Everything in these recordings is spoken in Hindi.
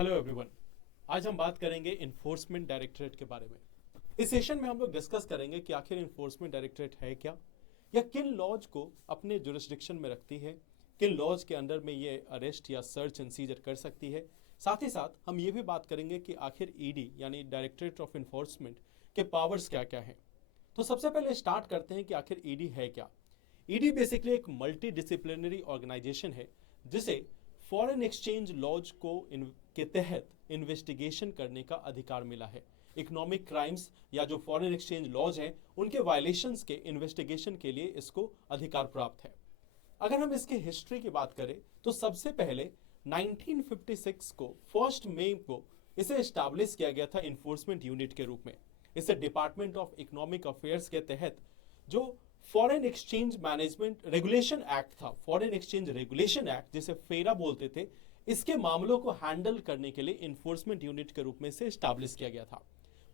Hello everyone. आज हम बात करेंगे इन्फोर्समेंट डायरेक्टरेट के बारे में। इस सेशन में हम लोग डिस्कस करेंगे कि आखिर इन्फोर्समेंट डायरेक्टरेट है क्या, या किन लॉज को अपने जुरिस्डिक्शन में रखती है, किन लॉज के अंडर में ये अरेस्ट या सर्च एंड सीजर कर सकती है। साथ ही साथ हम ये भी बात करेंगे कि आखिर ईडी यानी डायरेक्टरेट ऑफ इन्फोर्समेंट के पावर्स क्या क्या हैं। तो सबसे पहले स्टार्ट करते हैं कि आखिर ईडी है क्या। ईडी बेसिकली एक मल्टी डिसिप्लिनरी ऑर्गेनाइजेशन है जिसे फॉरेन एक्सचेंज लॉज के तहत इन्वेस्टिगेशन करने का अधिकार मिला है। इकोनॉमिक क्राइम्स या जो फॉरेन एक्सचेंज लॉज हैं उनके वायलेशंस के इन्वेस्टिगेशन के लिए इसको अधिकार प्राप्त है। अगर हम इसके हिस्ट्री की बात करें तो सबसे पहले 1956 को 1 मई को इसे एस्टैब्लिश किया गया था इन्फोर्समेंट यूनिट के रूप में। इसे डिपार्टमेंट ऑफ इकोनॉमिक अफेयर्स के तहत जो foreign exchange management regulation act था, फॉरेन एक्सचेंज रेगुलेशन एक्ट जिसे फेरा बोलते थे, इसके मामलों को हैंडल करने के लिए इन्फोर्समेंट यूनिट के रूप में इसे एस्टैब्लिश किया गया था।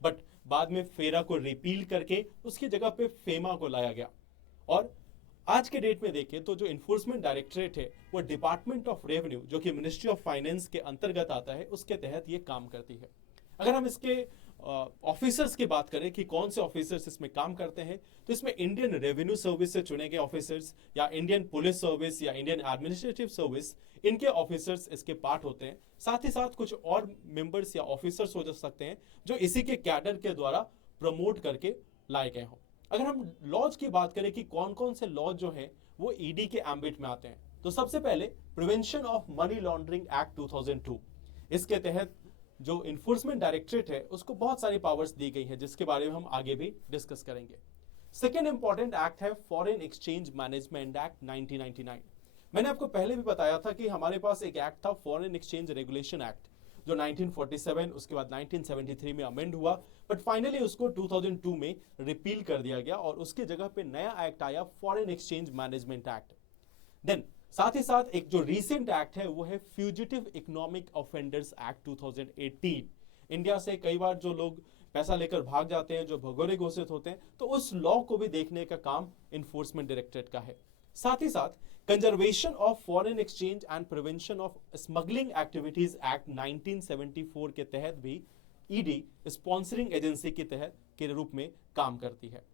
बट बाद में फेरा को रिपील करके उसकी जगह पे फेमा को लाया गया। और आज के डेट में देखें तो जो इन्फोर्समेंट डायरेक्टरेट है वो डिपार्टमेंट ऑफ रेवेन्यू जो कि मिनिस्ट्री ऑफ फाइनेंस के अंतर्गत आता है, उसके तहत ये काम करती है। अगर हम इसके ऑफिसर्स की बात करें कि कौन से ऑफिसर्स इसमें काम करते हैं, तो इसमें इंडियन रेवेन्यू सर्विस से चुने गए ऑफिसर्स या इंडियन पुलिस सर्विस या इंडियन एडमिनिस्ट्रेटिव सर्विस, इनके ऑफिसर्स इसके पार्ट होते हैं। साथ ही साथ कुछ और मेंबर्स या ऑफिसर्स हो सकते हैं जो इसी के कैडर के द्वारा प्रमोट करके लाए गए हों। अगर हम लॉज की बात करें कि कौन कौन से लॉज जो हैं वो ईडी के एम्बिट में आते हैं, तो सबसे पहले prevention of money laundering act 2002। इसके तहत जो इन्फोर्समेंट डायरेक्टरेट है उसको बहुत सारी पावर्स दी गई है जिसके बारे में हम आगे भी डिस्कस करेंगे। सेकेंड इंपॉर्टेंट एक्ट है फॉरेन एक्सचेंज मैनेजमेंट एक्ट 1999। मैंने आपको पहले भी बताया था कि हमारे पास एक एक्ट था फॉरेन एक्सचेंज रेगुलेशन एक्ट जो 1947 उसके बाद 1973 में अमेंड हुआ, बट फाइनली उसको 2002 में रिपील कर दिया गया और उसकी जगह पे नया एक्ट आया foreign exchange management act. Then साथ ही साथ एक जो रीसेंट एक्ट है वो है fugitive economic offenders act 2018। India से कई बार जो लोग पैसा लेकर भाग जाते हैं, जो भगोड़े घोषित होते हैं, तो उस लॉ को भी देखने का काम इन्फोर्समेंट डायरेक्टरेट का है। साथ ही साथ conservation of foreign exchange and prevention of smuggling activities act 1974 के तहत भी ईडी स्पॉन्सरिंग एजेंसी के तहत के रूप में काम करती है।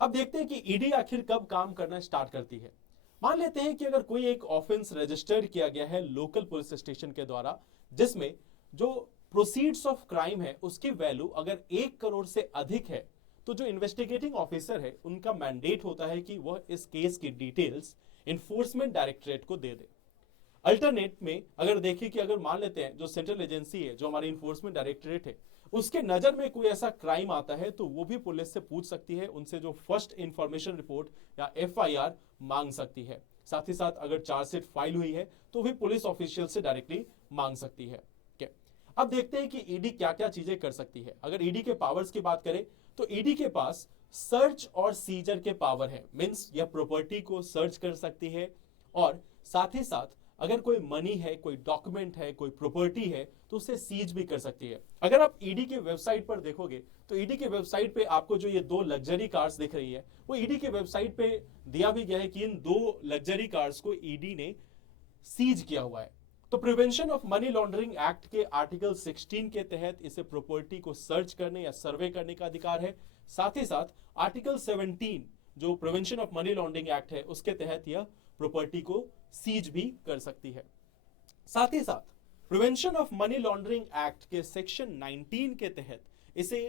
अब देखते हैं कि ईडी आखिर कब काम करना स्टार्ट करती है। मान लेते हैं कि अगर कोई एक ऑफेंस रजिस्टर्ड किया गया है लोकल पुलिस स्टेशन के द्वारा जिसमें जो प्रोसीड्स ऑफ क्राइम है उसकी वैल्यू अगर 1 करोड़ से अधिक है, तो जो इन्वेस्टिगेटिंग ऑफिसर है उनका मैंडेट होता है कि वह इस केस की डिटेल्स इन्फोर्समेंट डायरेक्टरेट को दे दे। अल्टरनेट में अगर देखें कि अगर मान लेते हैं जो सेंट्रल एजेंसी है जो हमारी इन्फोर्समेंट डायरेक्टरेट है उसके नजर में कोई ऐसा क्राइम आता है तो वो भी पुलिस से पूछ सकती है, उनसे जो फर्स्ट इंफॉर्मेशन रिपोर्ट या एफआईआर मांग सकती है। साथ ही साथ अगर चार्जशीट फाइल हुई है तो भी पुलिस ऑफिशियल से डायरेक्टली मांग सकती है। अब देखते हैं कि ईडी क्या क्या चीजें कर सकती है। अगर ईडी के पावर्स की बात करें तो ईडी के पास सर्च और सीजर के पावर है, मींस यह प्रॉपर्टी को सर्च कर सकती है और साथ ही साथ अगर कोई मनी है, कोई डॉक्यूमेंट है, कोई प्रॉपर्टी है तो उसे सीज भी कर सकती है। अगर आप ईडी के वेबसाइट पर देखोगे तो ईडी के वेबसाइट पे आपको जो ये 2 लग्जरी कार्स दिख रही है वो ईडी के वेबसाइट पे दिया भी गया है कि इन 2 लग्जरी कार्स को ईडी ने सीज किया हुआ है। तो prevention of money laundering act के आर्टिकल 16 के तहत इसे प्रॉपर्टी को सर्च करने या सर्वे करने का अधिकार है। साथ ही साथ आर्टिकल 17 जो prevention of money laundering act है उसके तहत यह प्रॉपर्टी को सीज भी कर सकती है। साथ ही साथ prevention of money laundering act के सेक्शन 19 के तहत इसे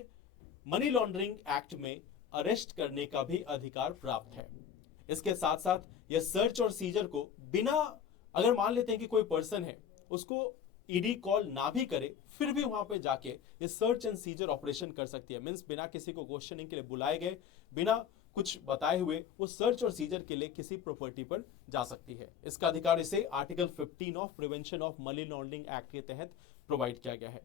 मनी लॉन्ड्रिंग एक्ट में अरेस्ट करने का भी अधिकार प्राप्त है। इसके साथ साथ यह सर्च और सीजर को बिना, अगर मान लेते हैं कि कोई पर्सन है उसको ईडी कॉल ना भी करे फिर भी वहां पे जाके ये सर्च एंड सीजर ऑपरेशन कर सकती है। मींस बिना किसी को क्वेश्चनिंग के लिए बुलाए गए, बिना कुछ बताए हुए वो सर्च और सीजर के लिए किसी प्रॉपर्टी पर जा सकती है। इसका अधिकार इसे article 15 of prevention of money laundering act के तहत प्रोवाइड किया गया है।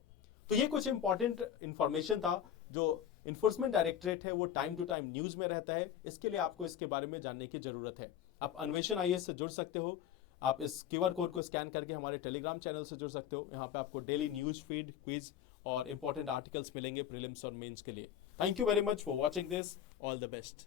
तो ये कुछ इंपॉर्टेंट इंफॉर्मेशन था। जो इन्फोर्समेंट डायरेक्टरेट है वो टाइम टू टाइम न्यूज में रहता है, इसके लिए आपको इसके बारे में जानने की जरूरत है। आप अन्वेषण आईएएस से जुड़ सकते हो। आप इस क्यूआर कोड को स्कैन करके हमारे टेलीग्राम चैनल से जुड़ सकते हो। यहाँ पे आपको डेली न्यूज फीड, क्विज और इंपॉर्टेंट आर्टिकल्स मिलेंगे प्रीलिम्स और मेंस के लिए। Thank you very much for watching this. All the best.